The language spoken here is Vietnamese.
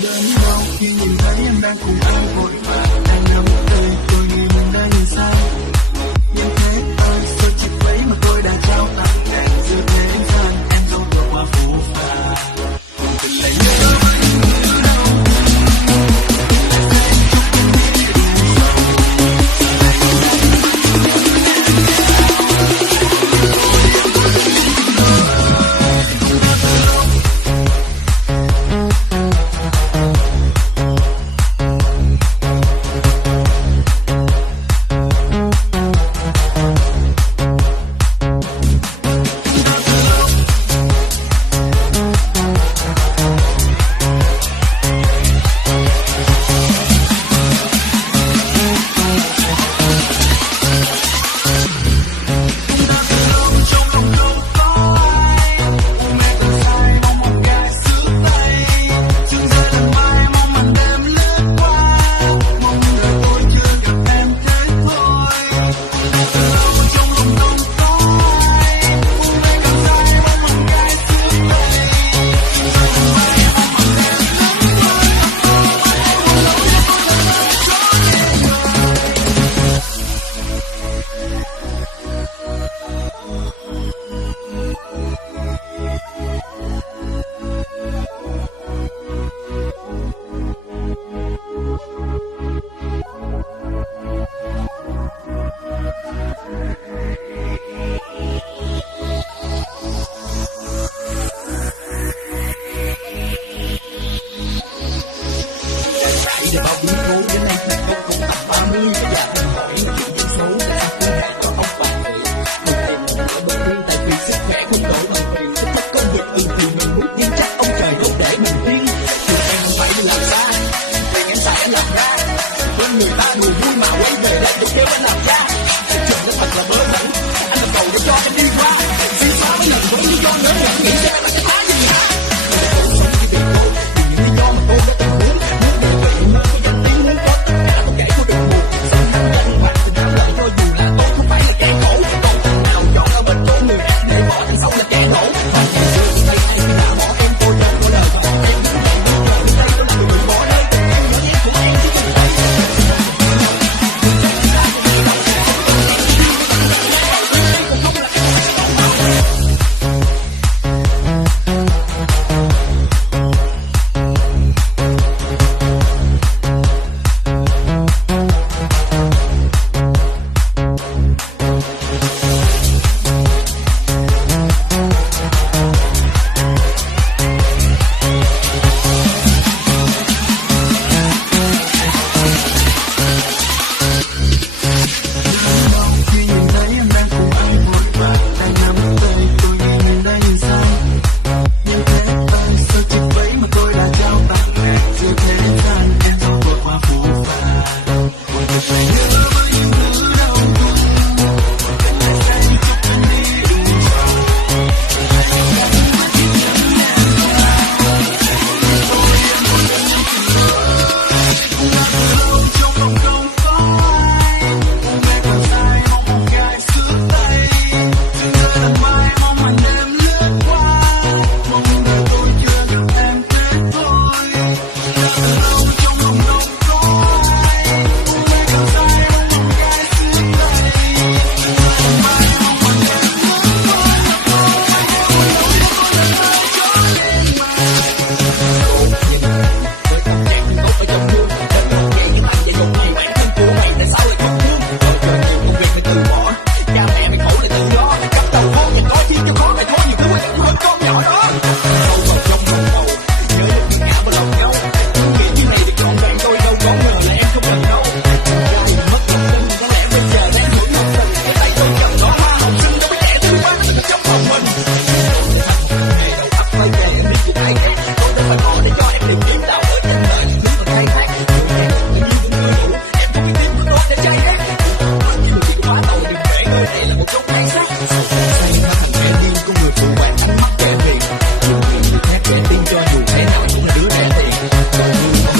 Đến đâu khi nhìn thấy em đang cùng ai vội vã đang nắm tay tôi nghĩ mình đã nhìn sai. Nhưng thế ơi sao chỉ lấy mà tôi đã trao tặng em giữa thế gian em đâu vượt qua phù phàng. Tình lại nhớ để bao biến cố đến nay thành công cũng tầm 30 cái dạng mình hỏi mà chuyện dân số để em cứ hẹn có ông bà nghĩ đầu tiên mình phải bật riêng tại vì sức khỏe không đổi bằng tiền thích thất công việc thì mình muốn nhưng chắc ông trời đâu để mình riêng thì em không phải đi làm xa tiền em xài em làm ra bên người ta đùa vui mà quay về đây được kêu anh làm cha chuyện nó thật là bớ bẩn anh làm cầu để cho em đi qua suy xóa mấy lần với lý do nhớ nhận nghĩ xem là cái thái gì hả sống như việc tôi vì những lý do mà tôi đã từng muốn cho dù thế nào cũng là đứa trẻ tiền.